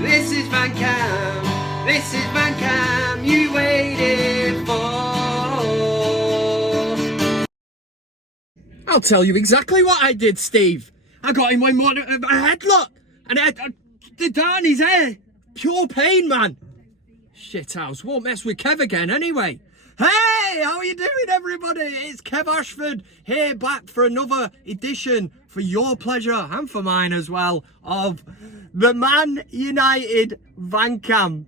This is VanCam. This is VanCam you waited for. I'll tell you exactly what I did, Steve. I got him one a headlock, and I did down his hair. Pure pain, man. Shit house. Won't mess with Kev again anyway. Hey, how are you doing, everybody? It's Kev Ashford here, back for another edition, for your pleasure and for mine as well, of the ManUtd VanCam.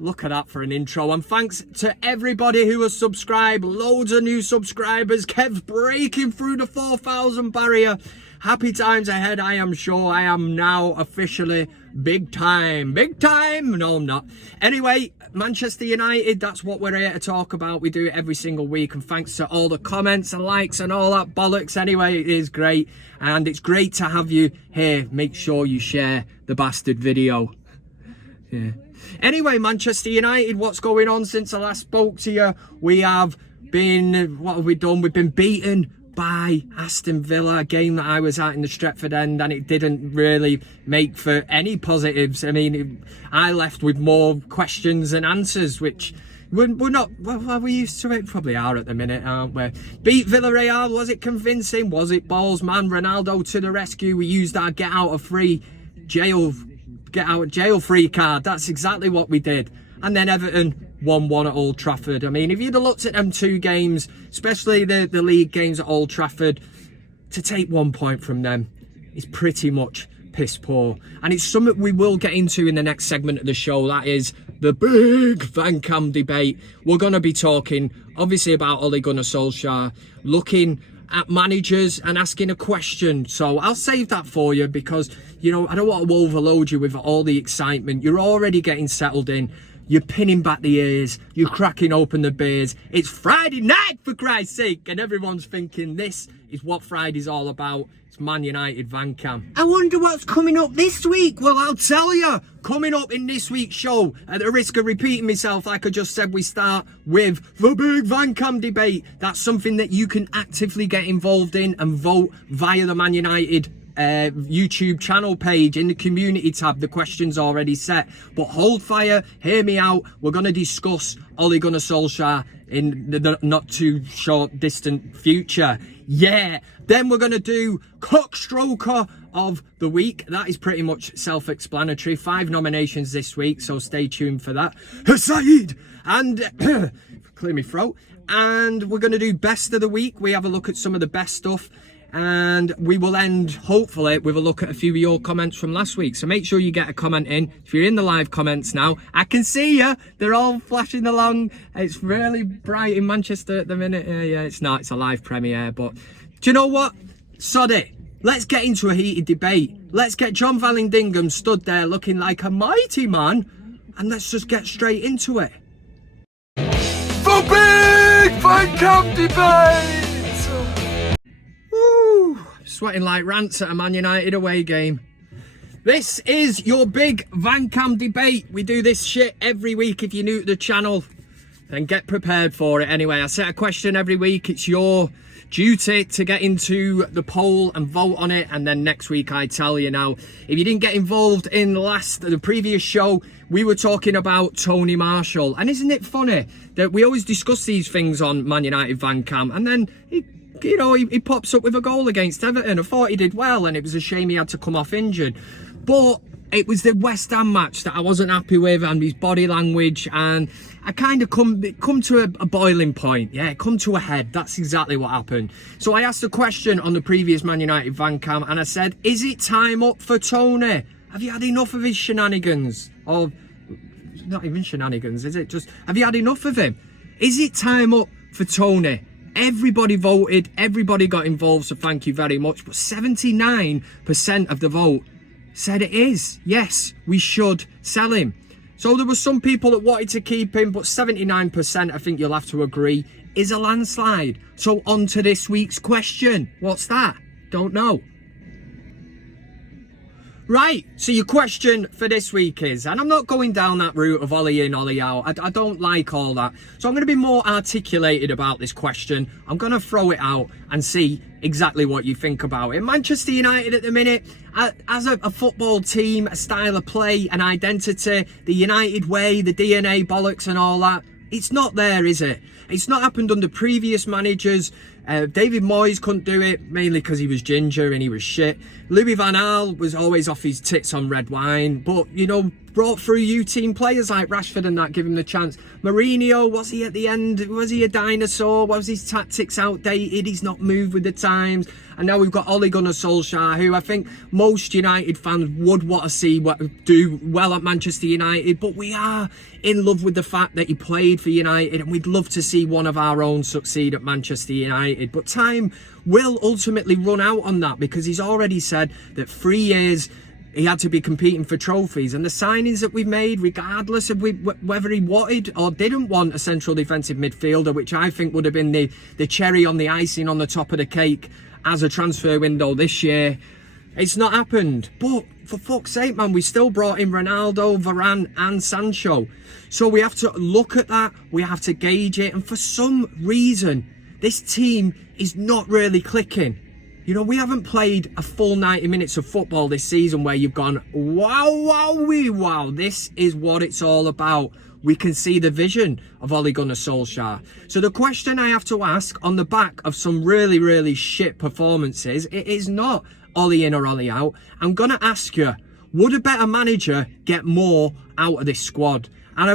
Look at that for an intro, and thanks to everybody who has subscribed. Loads of new subscribers. Kev's breaking through the 4,000 barrier. Happy times ahead, I am sure. I am now officially big time. Big time? No, I'm not. Anyway, Manchester United, that's what we're here to talk about. We do it every single week, and thanks to all the comments and likes and all that bollocks. Anyway, it is great, and it's great to have you here. Make sure you share the bastard video. Yeah. Anyway, Manchester United, what's going on since I last spoke to you? We have been, what have we done? We've been beaten by Aston Villa, a game that I was at in the Stretford end, and it didn't really make for any positives. I mean, I left with more questions than answers, which we're not, well, are we used to it? Probably are at the minute, aren't we? Beat Villarreal, was it convincing? Was it balls, man? Ronaldo to the rescue. We used our get out of jail free card. That's exactly what we did. And then Everton 1-1 at Old Trafford. I mean, if you'd have looked at them two games, especially the league games at Old Trafford, to take 1 point from them is pretty much piss poor. And it's something we will get into in the next segment of the show. That is the big VanCam debate. We're going to be talking, obviously, about Ole Gunnar Solskjaer, looking at managers and asking a question. So I'll save that for you because, you know, I don't want to overload you with all the excitement. You're already getting settled in. You're pinning back the ears. You're cracking open the beers. It's Friday night, for Christ's sake. And everyone's thinking this is what Friday's all about. It's ManUtd VanCam. I wonder what's coming up this week. Well, I'll tell you. Coming up in this week's show, at the risk of repeating myself, like I just said, we start with the big VanCam debate. That's something that you can actively get involved in and vote via the ManUtd YouTube channel page in the community tab. The question's already set, but hold fire, hear me out. We're going to discuss Ole Gunnar Solskjaer in the not too short distant future. Yeah, then we're going to do CockStroker of the week. That is pretty much self-explanatory. 5 nominations this week, so stay tuned for that. Saeed and clear my throat. And we're going to do best of the week. We have a look at some of the best stuff, and we will end hopefully with a look at a few of your comments from last week. So make sure you get a comment in. If you're in the live comments now, I can see you. They're all flashing along. It's really bright in Manchester at the minute. Yeah, it's not. It's a live premiere. But do you know what? Sod it. Let's get into a heated debate. Let's get John Vallandigham stood there looking like a mighty man, and let's just get straight into it. The big VanCam debate. Woo! Sweating like rants at a ManUtd away game. This is your big VanCam debate. We do this shit every week. If you're new to the channel, then get prepared for it. Anyway, I set a question every week. It's your duty to get into the poll and vote on it, and then next week I tell you. Now, if you didn't get involved in the previous show, we were talking about Tony Marshall, and isn't it funny that we always discuss these things on ManUtd VanCam, and then he pops up with a goal against Everton. I thought he did well, and it was a shame he had to come off injured. But it was the West Ham match that I wasn't happy with, and his body language, and I kind of come to a boiling point. Yeah, come to a head. That's exactly what happened. So I asked a question on the previous ManUtd VanCam, and I said, is it time up for Tony? Have you had enough of his shenanigans? Or not even shenanigans, is it? Just, have you had enough of him? Is it time up for Tony? Everybody voted, everybody got involved, so thank you very much. But 79% of the vote said it is. Yes, we should sell him. So there were some people that wanted to keep him, but 79%, I think you'll have to agree, is a landslide. So on to this week's question. What's that? Don't know. Right, so your question for this week is, and I'm not going down that route of Ollie in, Ollie out. I don't like all that. So I'm going to be more articulated about this question. I'm going to throw it out and see exactly what you think about it. Manchester United at the minute, as a football team, a style of play, an identity, the United way, the DNA bollocks and all that, it's not there, is it? It's not happened under previous managers. David Moyes couldn't do it, mainly because he was ginger and he was shit. Louis van Gaal was always off his tits on red wine, but, you know, brought through U-team players like Rashford and that, give him the chance. Mourinho, was he at the end? Was he a dinosaur? Was his tactics outdated? He's not moved with the times. And now we've got Ole Gunnar Solskjaer, who I think most United fans would want to see do well at Manchester United, but we are in love with the fact that he played for United, and we'd love to see one of our own succeed at Manchester United. But time will ultimately run out on that, because he's already said that 3 years he had to be competing for trophies, and the signings that we've made, regardless of whether he wanted or didn't want a central defensive midfielder, which I think would have been the cherry on the icing on the top of the cake as a transfer window this year, it's not happened. But for fuck's sake, man, we still brought in Ronaldo, Varane and Sancho. So we have to look at that, we have to gauge it, and for some reason this team is not really clicking. You know, we haven't played a full 90 minutes of football this season where you've gone, wow, this is what it's all about. We can see the vision of Ole Gunnar Solskjaer. So the question I have to ask on the back of some really, really shit performances, it is not Ollie in or Ollie out. I'm going to ask you, would a better manager get more out of this squad? And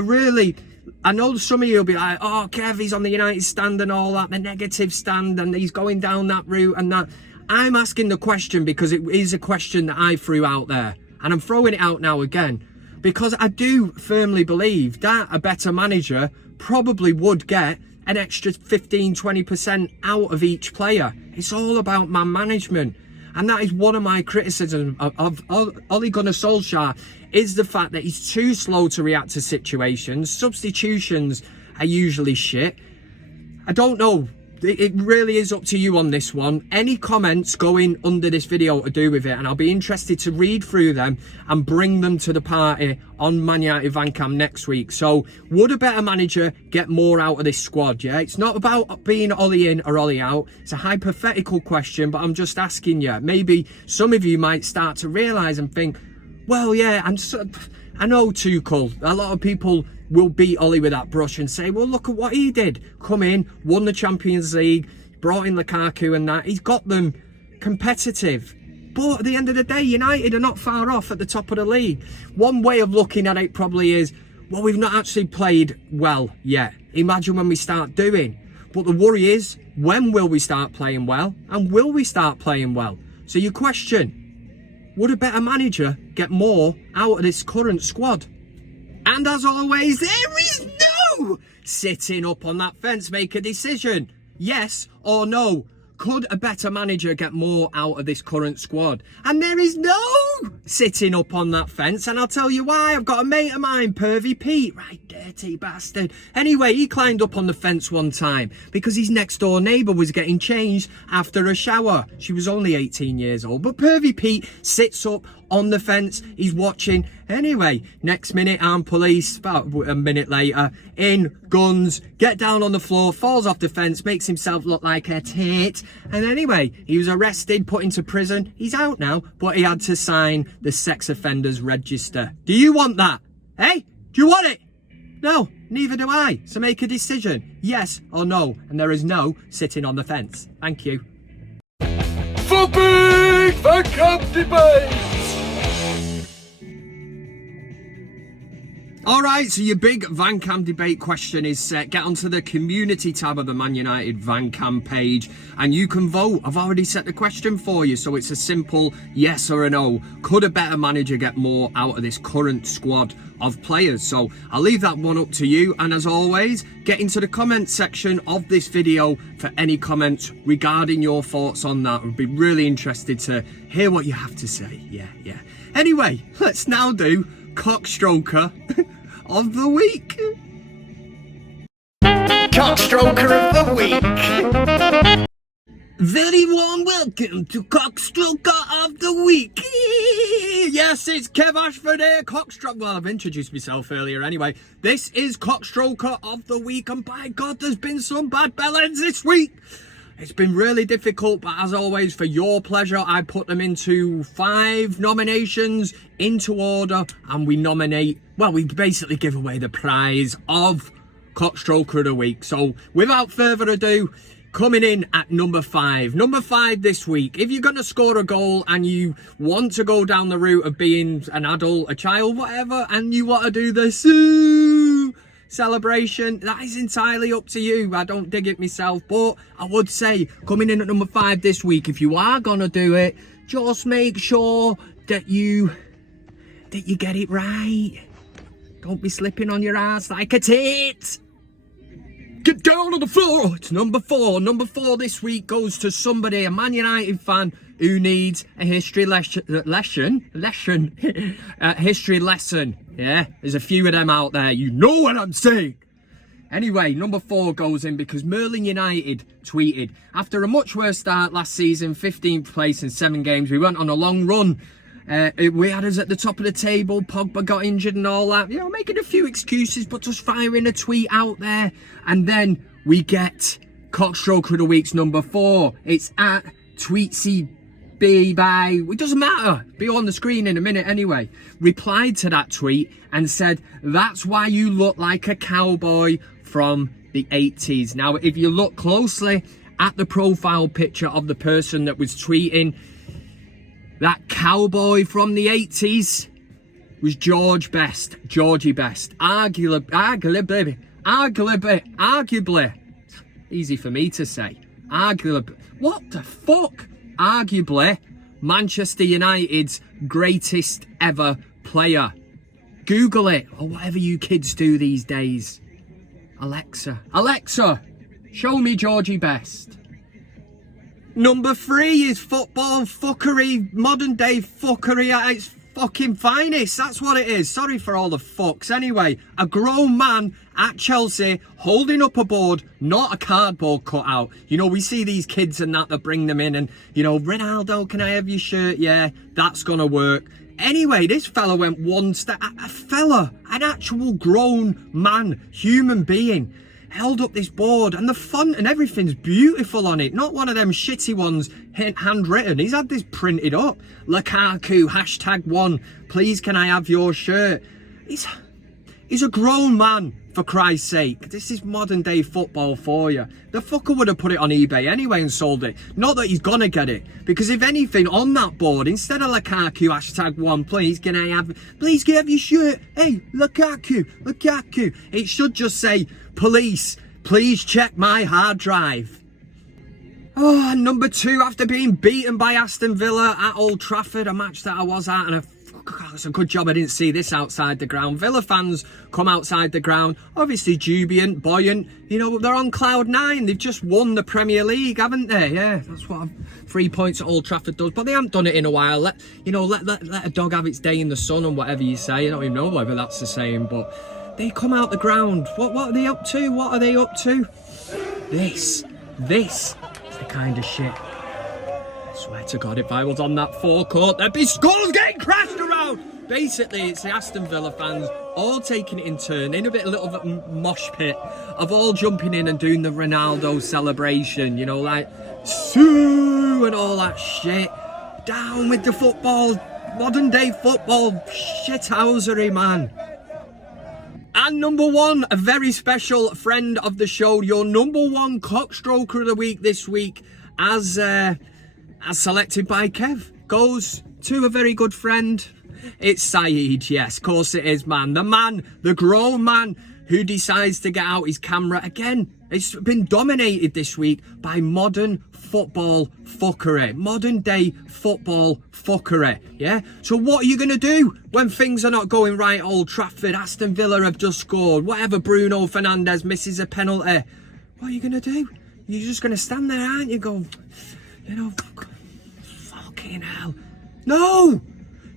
I know some of you will be like, oh, Kev, he's on the United stand and all that, the negative stand, and he's going down that route and that. I'm asking the question because it is a question that I threw out there, and I'm throwing it out now again, because I do firmly believe that a better manager probably would get an extra 15-20% out of each player. It's all about man management, and that is one of my criticisms of Ole Gunnar Solskjaer, is the fact that he's too slow to react to situations. Substitutions are usually shit. I don't know. It really is up to you on this one. Any comments going under this video to do with it, and I'll be interested to read through them and bring them to the party on ManUtd VanCam next week. So, would a better manager get more out of this squad? Yeah, it's not about being Ollie in or Ollie out. It's a hypothetical question, but I'm just asking you. Maybe some of you might start to realise and think, well, yeah, I know Tuchel. A lot of people will beat Ollie with that brush and say, well, look at what he did. Come in, won the Champions League, brought in Lukaku and that. He's got them competitive. But at the end of the day, United are not far off at the top of the league. One way of looking at it probably is, well, we've not actually played well yet. Imagine when we start doing. But the worry is, when will we start playing well? And will we start playing well? So your question, would a better manager get more out of this current squad? And as always, there is no sitting up on that fence. Make a decision. Yes or no. Could a better manager get more out of this current squad? And there is no sitting up on that fence. And I'll tell you why. I've got a mate of mine, Pervy Pete. Right, dirty bastard. Anyway, he climbed up on the fence one time because his next door neighbour was getting changed after a shower. She was only 18 years old. But Pervy Pete sits up on the fence. He's watching. Anyway, next minute, armed police, about a minute later, in, guns, get down on the floor, falls off the fence, makes himself look like a tit. And anyway, he was arrested, put into prison. He's out now, but he had to sign the sex offenders register. Do you want that? Hey? Do you want it? No, neither do I. So make a decision, yes or no. And there is no sitting on the fence. Thank you. For BIG VanCam Debate! Alright, so your big VanCam debate question is set. Get onto the community tab of the ManUtd VanCam page and you can vote. I've already set the question for you, so it's a simple yes or a no. Could a better manager get more out of this current squad of players? So I'll leave that one up to you, and as always, get into the comment section of this video for any comments regarding your thoughts on that. I'd be really interested to hear what you have to say. Yeah. Anyway, let's now do CockStroker of the week. CockStroker of the week. Very warm welcome to CockStroker of the week. Yes, it's Kev Ashford here, CockStroker. Well, I've introduced myself earlier anyway. This is CockStroker of the week, and by God, there's been some bad bellends this week. It's been really difficult, but as always, for your pleasure, I put them into 5 nominations into order, and we nominate, well, we basically give away the prize of CockStroker of the week. So without further ado, coming in at number 5. Number 5 this week. If you're going to score a goal and you want to go down the route of being an adult, a child, whatever, and you want to do the celebration, that is entirely up to you. I don't dig it myself, but I would say coming in at number 5 this week, if you are gonna do it, just make sure that you get it right. Don't be slipping on your ass like a tit. Get down on the floor. It's number 4. Number 4 this week goes to somebody, a Man United fan, who needs a history lesson. History lesson. Yeah, there's a few of them out there. You know what I'm saying. Anyway, number 4 goes in because Merlin United tweeted, after a much worse start last season, 15th place in 7 games, we went on a long run. We had us at the top of the table, Pogba got injured and all that, you know, making a few excuses, but just firing a tweet out there. And then we get CockStroker of the week's number 4. It's at Tweetsy by, it doesn't matter, be on the screen in a minute anyway, replied to that tweet and said, that's why you look like a cowboy from the 80s. Now, if you look closely at the profile picture of the person that was tweeting, that cowboy from the 80s was Georgie Best, arguably, easy for me to say, arguably, what the fuck? Arguably Manchester United's greatest ever player. Google it, or whatever you kids do these days. Alexa, show me Georgie Best. Number 3 is football fuckery, modern day fuckery at its fucking finest. That's what it is. Sorry for all the fucks. Anyway, a grown man at Chelsea holding up a board, not a cardboard cutout. You know, we see these kids and that bring them in and, you know, Ronaldo, can I have your shirt? Yeah, that's gonna work. Anyway, this fella went one step, an actual grown man, human being, held up this board, and the font and everything's beautiful on it, not one of them shitty ones handwritten. He's had this printed up. Lukaku #1, please can I have your shirt? He's a grown man, for Christ's sake. This is modern day football for you. The fucker would have put it on eBay anyway and sold it. Not that he's gonna get it, because if anything, on that board, instead of Lukaku #1, please can I have your shirt? Hey, Lukaku. It should just say, police, please check my hard drive. Oh, and number 2, after being beaten by Aston Villa at Old Trafford, a match that I was at, and it's a good job I didn't see this outside the ground. Villa fans come outside the ground, obviously jubilant, buoyant. You know, they're on cloud 9. They've just won the Premier League, haven't they? Yeah, that's what 3 points at Old Trafford does. But they haven't done it in a while. Let a dog have its day in the sun, and whatever you say. I don't even know whether that's the saying, but they come out the ground. What are they up to? What are they up to? This is the kind of shit. I swear to God, if I was on that forecourt, there'd be skulls getting crashed around. Basically, it's the Aston Villa fans all taking it in turn, in a little mosh pit of all jumping in and doing the Ronaldo celebration, you know, like, Sue and all that shit. Down with the football, modern day football shithousery, man. And number 1, a very special friend of the show, your number 1 CockStroker of the week this week, as selected by Kev, goes to a very good friend. It's Saeed, yes, of course it is, man. The grown man who decides to get out his camera again. It's been dominated this week by modern football fuckery. Modern day football fuckery, yeah? So what are you going to do when things are not going right at Old Trafford? Aston Villa have just scored. Whatever, Bruno Fernandes misses a penalty. What are you going to do? You're just going to stand there, aren't you? Go, you know, fucking hell. No!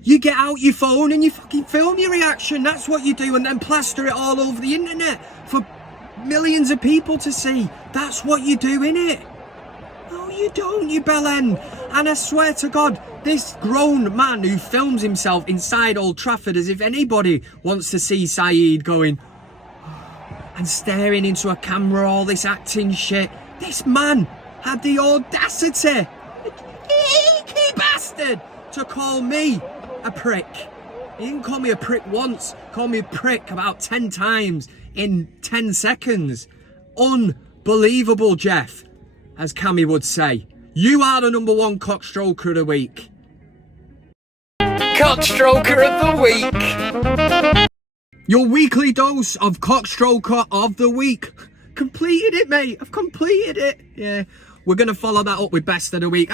You get out your phone and you fucking film your reaction. That's what you do, and then plaster it all over the internet for millions of people to see. That's what you do, innit? No, you don't, you bellend. And I swear to God, This grown man who films himself inside Old Trafford as if anybody wants to see Saeed going and staring into a camera, all this acting shit. This man had the audacity, cheeky bastard, to call me a prick. He didn't call me a prick once, called me a prick about 10 times in 10 seconds. Unbelievable, Jeff, as Cammy would say. You are the number one cockstroker of the week. CockStroker of the week. Your weekly dose of cockstroker of the week. Completed it, mate. I've completed it. Yeah. We're going to follow that up with best of the week.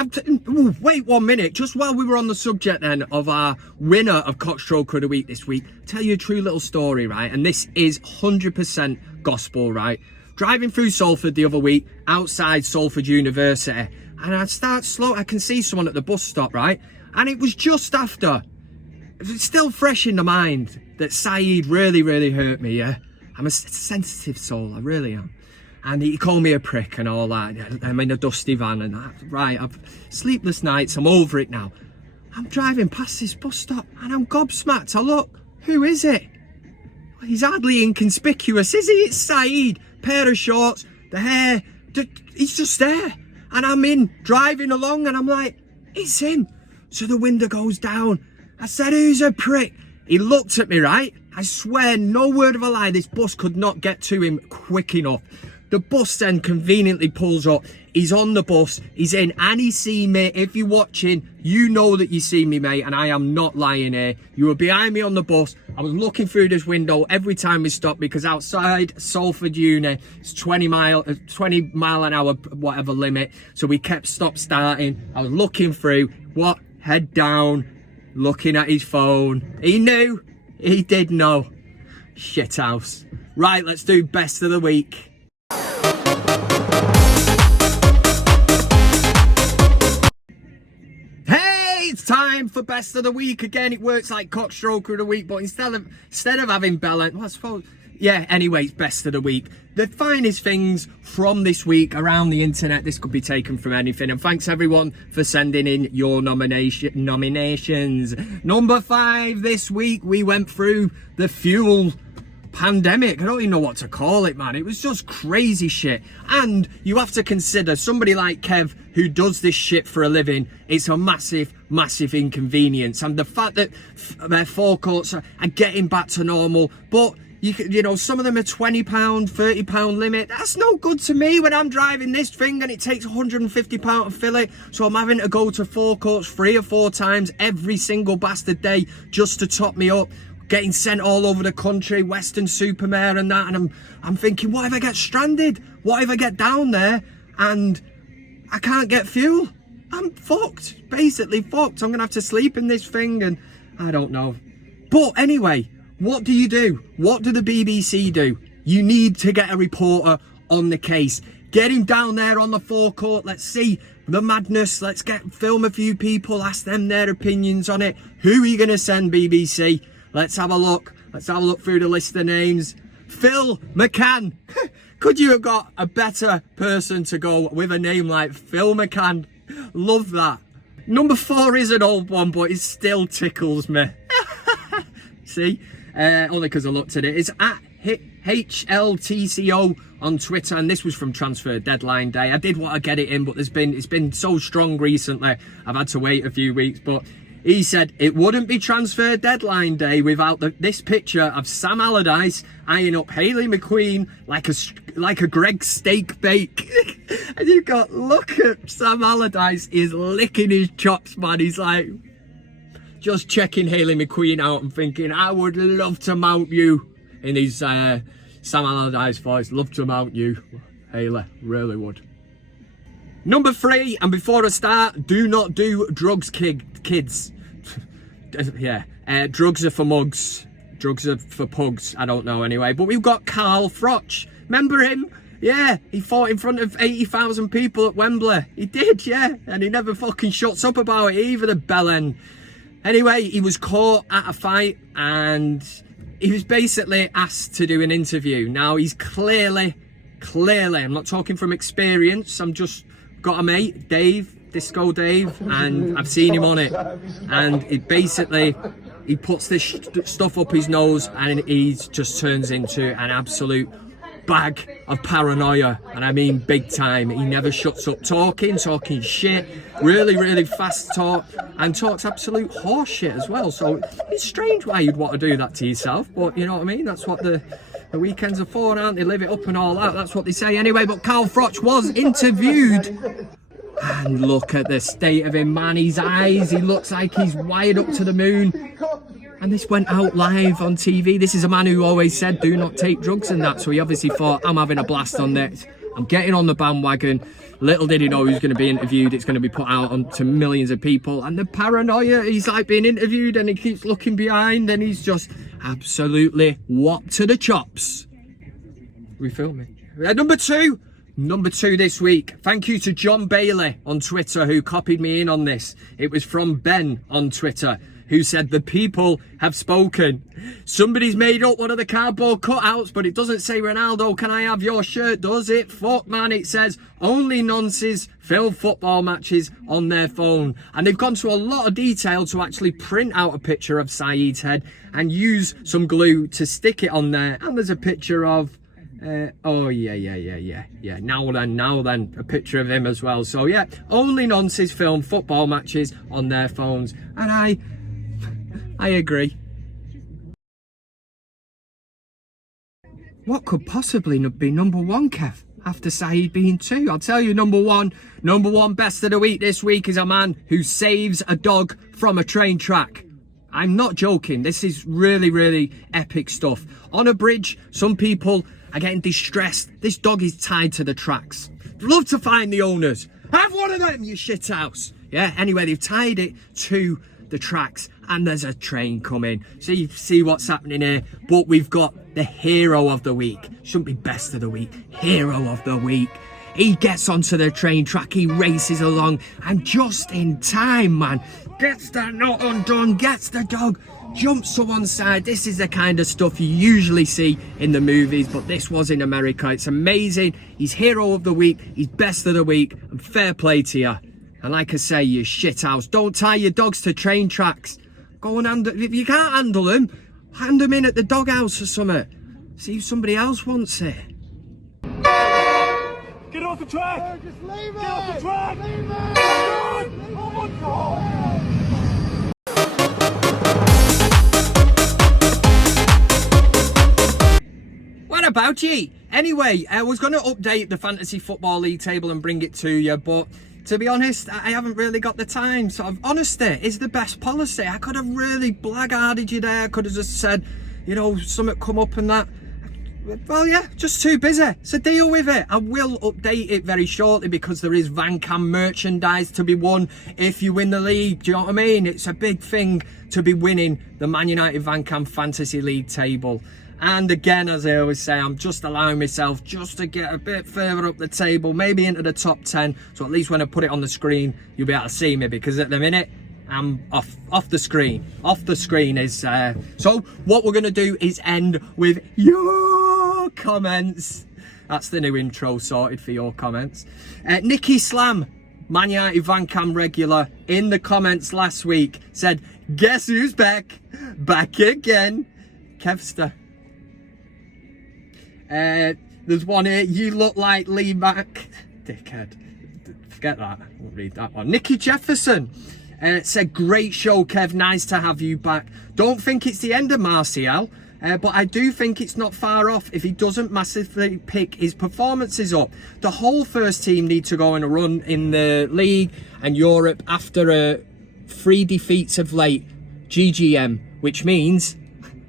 Wait 1 minute. Just while we were on the subject then of our winner of cockstroker of the week this week, tell you a true little story, right? And this is 100% gospel, right? Driving through Salford the other week, outside Salford University, and I can see someone at the bus stop, right? And it was just after, it's still fresh in the mind, that Saeed really, really hurt me, yeah? I'm a sensitive soul, I really am. And he called me a prick and all that. I'm in a dusty van and that. Right, I've sleepless nights, I'm over it now. I'm driving past this bus stop and I'm gobsmacked. I look, who is it? He's hardly inconspicuous, is he? It's Saeed. Pair of shorts, the hair, he's just there. And I'm driving along and I'm like, it's him. So the window goes down. I said, who's a prick? He looked at me, right? I swear, no word of a lie, this bus could not get to him quick enough. The bus then conveniently pulls up. He's on the bus, he's in, and he see me. If you're watching, you know that you see me, mate, and I am not lying here. You were behind me on the bus. I was looking through this window every time we stopped, because outside Salford Uni, it's 20 mile an hour, whatever limit. So we kept stop-starting. I was looking through, head down, looking at his phone. He knew. He did know. Shithouse. Right, let's do best of the week. It's time for best of the week. Again, it works like cockstroker of the week, but instead of having Bell, well, I suppose, yeah, anyway, it's best of the week. The finest things from this week around the internet. This could be taken from anything. And thanks everyone for sending in your nominations. Number 5 this week, we went through the fuel pandemic. I don't even know what to call it, man. It was just crazy shit. And you have to consider somebody like Kev, who does this shit for a living, it's a massive inconvenience. And the fact that their forecourts are getting back to normal, but you know, some of them are £20, £30 limit. That's no good to me when I'm driving this thing and it takes £150 to fill it. So I'm having to go to forecourts 3 or 4 times every single bastard day just to top me up. Getting sent all over the country, Western Supermare and that, and I'm thinking, what if I get stranded? What if I get down there and I can't get fuel? I'm fucked, basically fucked. I'm gonna have to sleep in this thing and I don't know. But anyway, what do you do? What do the BBC do? You need to get a reporter on the case. Get him down there on the forecourt. Let's see the madness. Let's film a few people, ask them their opinions on it. Who are you gonna send, BBC? Let's have a look. Let's have a look through the list of names. Phil McCann. Could you have got a better person to go with a name like Phil McCann? Love that. Number 4 is an old one, but it still tickles me. See? Only because I looked at it. It's at HLTCO on Twitter, and this was from transfer deadline day. I did want to get it in, but it's been so strong recently. I've had to wait a few weeks, but he said it wouldn't be transfer deadline day without this picture of Sam Allardyce eyeing up Hayley McQueen like a Greg steak bake. And you've got, look at Sam Allardyce, he's licking his chops, man. He's like just checking Hayley McQueen out and thinking, I would love to mount you, in his Sam Allardyce voice. Love to mount you, Hayley, really would. Number 3, and before I start, do not do drugs, kids. Yeah, drugs are for mugs, drugs are for pugs, I don't know anyway. But we've got Carl Froch, remember him? Yeah, he fought in front of 80,000 people at Wembley. He did, yeah, and he never fucking shuts up about it either, the bellend. Anyway, he was caught at a fight and he was basically asked to do an interview. Now he's clearly, I'm not talking from experience, I'm just got a mate, Dave, Disco Dave, and I've seen him on it, and it basically, he puts this stuff up his nose and he just turns into an absolute bag of paranoia, and I mean big time. He never shuts up talking shit, really fast talk, and talks absolute horse shit as well. So it's strange why you'd want to do that to yourself, but you know what I mean, that's what the weekends are for, aren't they? Live it up and all that, that's what they say anyway. But Carl Froch was interviewed, and look at the state of him, man. His eyes, he looks like he's wired up to the moon. And this went out live on TV. This is a man who always said do not take drugs and that, so he obviously thought, I'm having a blast on this, I'm getting on the bandwagon. Little did he know he was going to be interviewed, it's going to be put out onto millions of people, and the paranoia, he's like being interviewed and he keeps looking behind and he's just absolutely whopped to the chops. We filming? Number two this week. Thank you to John Bailey on Twitter who copied me in on this. It was from Ben on Twitter, who said, the people have spoken. Somebody's made up one of the cardboard cutouts, but it doesn't say Ronaldo, can I have your shirt, does it? Fuck, man, it says only nonces film football matches on their phone. And they've gone to a lot of detail to actually print out a picture of Saeed's head and use some glue to stick it on there. And there's a picture of oh yeah, now then a picture of him as well. So yeah, only nonces film football matches on their phones, and I agree. What could possibly be number one, Kev, after Saeed being two? I'll tell you, number one best of the week this week is a man who saves a dog from a train track. I'm not joking, this is really epic stuff. On a bridge, some people are getting distressed. This dog is tied to the tracks. Love to find the owners. Have one of them, you shithouse. Yeah, anyway, they've tied it to the tracks and there's a train coming. So you see what's happening here. But we've got the hero of the week. Shouldn't be best of the week. Hero of the week. He gets onto the train track, he races along, and just in time, man, gets that knot undone, gets the dog, jumps to one side. This is the kind of stuff you usually see in the movies, but this was in America. It's amazing. He's hero of the week, he's best of the week, and fair play to you. And like I say, you shithouse, don't tie your dogs to train tracks. Go and handle, if you can't handle them, hand them in at the doghouse or something. See if somebody else wants it. Get off the track! No, just leave it! Get off the track! Leave it! Oh my God! What about ye? Anyway, I was going to update the Fantasy Football League table and bring it to you, but to be honest, I haven't really got the time. Sort of honesty is the best policy. I could have really blackguarded you there. I could have just said, you know, something come up and that. Well, yeah, just too busy. So deal with it. I will update it very shortly because there is VanCam merchandise to be won if you win the league. Do you know what I mean? It's a big thing to be winning the ManUtd VanCam Fantasy League table. And again, as I always say, I'm just allowing myself just to get a bit further up the table, maybe into the top 10. So at least when I put it on the screen, you'll be able to see me, because at the minute, I'm off the screen. Off the screen is... So what we're going to do is end with your comments. That's the new intro sorted for your comments. Nikki Slam, ManUtd VanCam regular, in the comments last week said, guess who's back? Back again. Kevster. There's one here, you look like Lee Mack. Dickhead. Forget that. I won't read that one. Nicky Jefferson said, great show, Kev. Nice to have you back. Don't think it's the end of Martial, but I do think it's not far off if he doesn't massively pick his performances up. The whole first team need to go on a run in the league and Europe after 3 defeats of late. GGM, which means,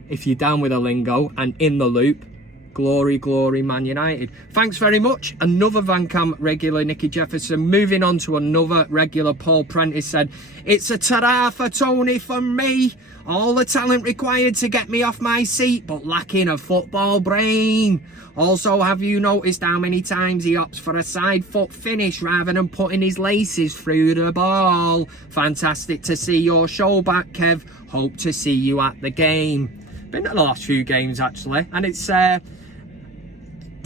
if you're down with the lingo and in the loop, glory, glory, Man United. Thanks very much. Another VanCam regular, Nicky Jefferson. Moving on to another regular, Paul Prentice said, it's a ta-ra for Tony from me. All the talent required to get me off my seat, but lacking a football brain. Also, have you noticed how many times he opts for a side foot finish rather than putting his laces through the ball? Fantastic to see your show back, Kev. Hope to see you at the game. Been at the last few games, actually, and it's... the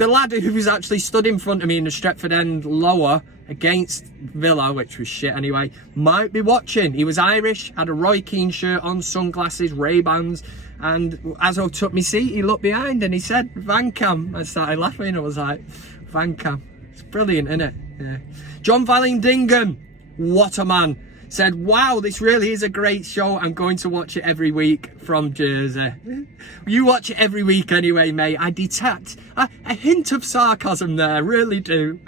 lad who was actually stood in front of me in the Stretford End lower, against Villa, which was shit anyway, might be watching. He was Irish, had a Roy Keane shirt on, sunglasses, Ray-Bans, and as I took my seat, he looked behind and he said, VanCam. I started laughing. I was like, VanCam. It's brilliant, isn't it? Yeah. John Vallandigham, what a man, said, wow, this really is a great show. I'm going to watch it every week from Jersey. You watch it every week anyway, mate. I detect a hint of sarcasm there, really do.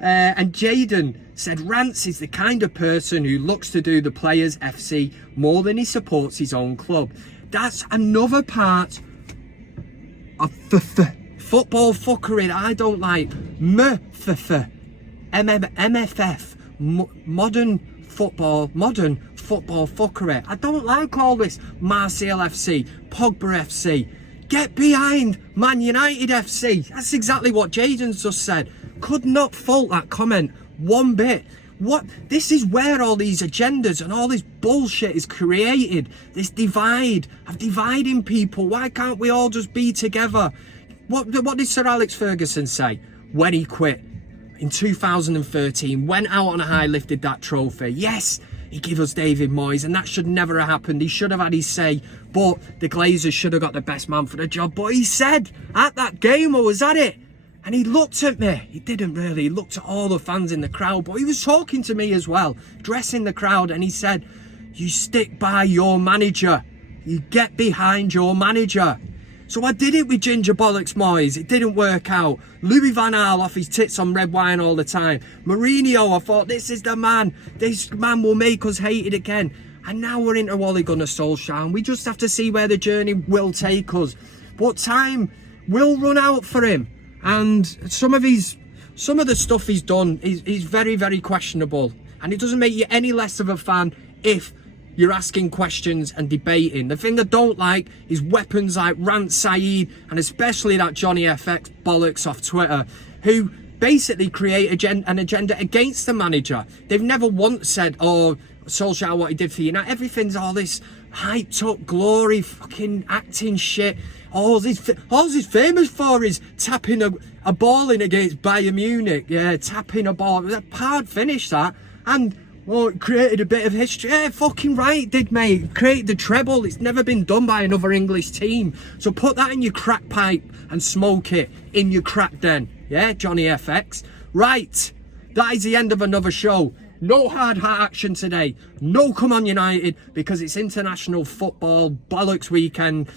And Jaden said, Rance is the kind of person who looks to do the players' FC more than he supports his own club. That's another part of football fuckery that I don't like. MFF, modern football fuckery. I don't like all this Marseille FC, Pogba FC. Get behind Man United FC. That's exactly what Jaden's just said. Could not fault that comment one bit. What? This is where all these agendas and all this bullshit is created. This divide of dividing people. Why can't we all just be together? What did Sir Alex Ferguson say when he quit in 2013? Went out on a high, lifted that trophy. Yes, he gave us David Moyes, and that should never have happened. He should have had his say, but the Glazers should have got the best man for the job. But he said at that game, I was at it, and he looked at me. He didn't really. He looked at all the fans in the crowd, but he was talking to me as well, dressing the crowd, and he said, you stick by your manager. You get behind your manager. So I did it with Ginger Bollocks Moyes. It didn't work out. Louis van Gaal off his tits on red wine all the time. Mourinho, I thought, this is the man. This man will make us hate it again. And now we're into Ole Gunnar Solskjaer, and we just have to see where the journey will take us. But time will run out for him. And some of the stuff he's done is very, very questionable. And it doesn't make you any less of a fan if you're asking questions and debating. The thing I don't like is weapons like Rant Saeed and especially that Johnny FX bollocks off Twitter, who basically create an agenda against the manager. They've never once said, oh, Solskjaer, what he did for you. Now everything's all this hyped up glory, fucking acting shit. All he's famous for is tapping a ball in against Bayern Munich. Yeah, tapping a ball. It was a hard finish, that. And well, it created a bit of history. Yeah, fucking right it did, mate. It created the treble. It's never been done by another English team. So put that in your crack pipe and smoke it in your crack den. Yeah, Johnny FX. Right, that is the end of another show. No hard hat action today. No Come On United, because it's international football bollocks weekend.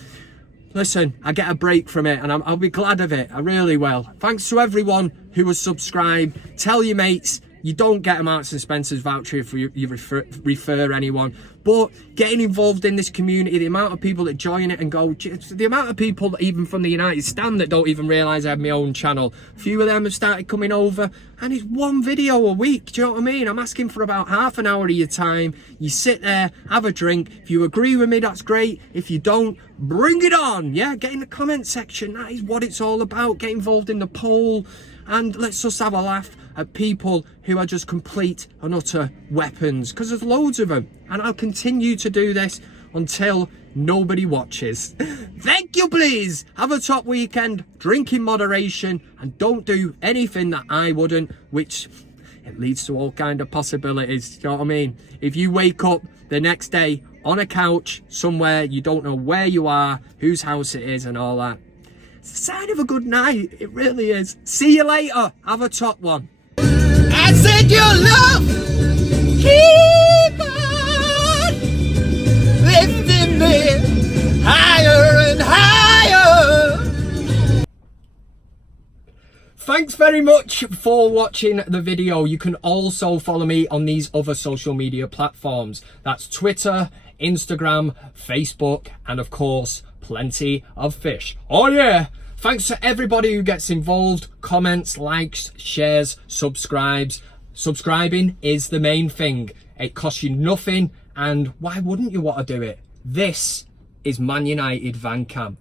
Listen, I get a break from it and I'll be glad of it. I really will. Thanks to everyone who has subscribed. Tell your mates. You don't get a Marks and Spencer's voucher if you refer anyone. But getting involved in this community, the amount of people that join it and go, the amount of people that even from the United stand that don't even realise I have my own channel. A few of them have started coming over, and it's one video a week. Do you know what I mean? I'm asking for about half an hour of your time. You sit there, have a drink. If you agree with me, that's great. If you don't, bring it on. Yeah, get in the comment section. That is what it's all about. Get involved in the poll, and let's just have a laugh at people who are just complete and utter weapons, because there's loads of them, and I'll continue to do this until nobody watches. Thank you, please. Have a top weekend, drink in moderation, and don't do anything that I wouldn't, which it leads to all kind of possibilities. You know what I mean? If you wake up the next day on a couch somewhere, you don't know where you are, whose house it is and all that, it's a sign of a good night. It really is. See you later. Have a top one. I said your love keep on lifting me higher and higher. Thanks very much for watching the video. You can also follow me on these other social media platforms. That's Twitter, Instagram, Facebook, and of course, plenty of fish. Oh yeah! Thanks to everybody who gets involved, comments, likes, shares, subscribes. Subscribing is the main thing. It costs you nothing, and why wouldn't you want to do it? This is ManUtd VanCam.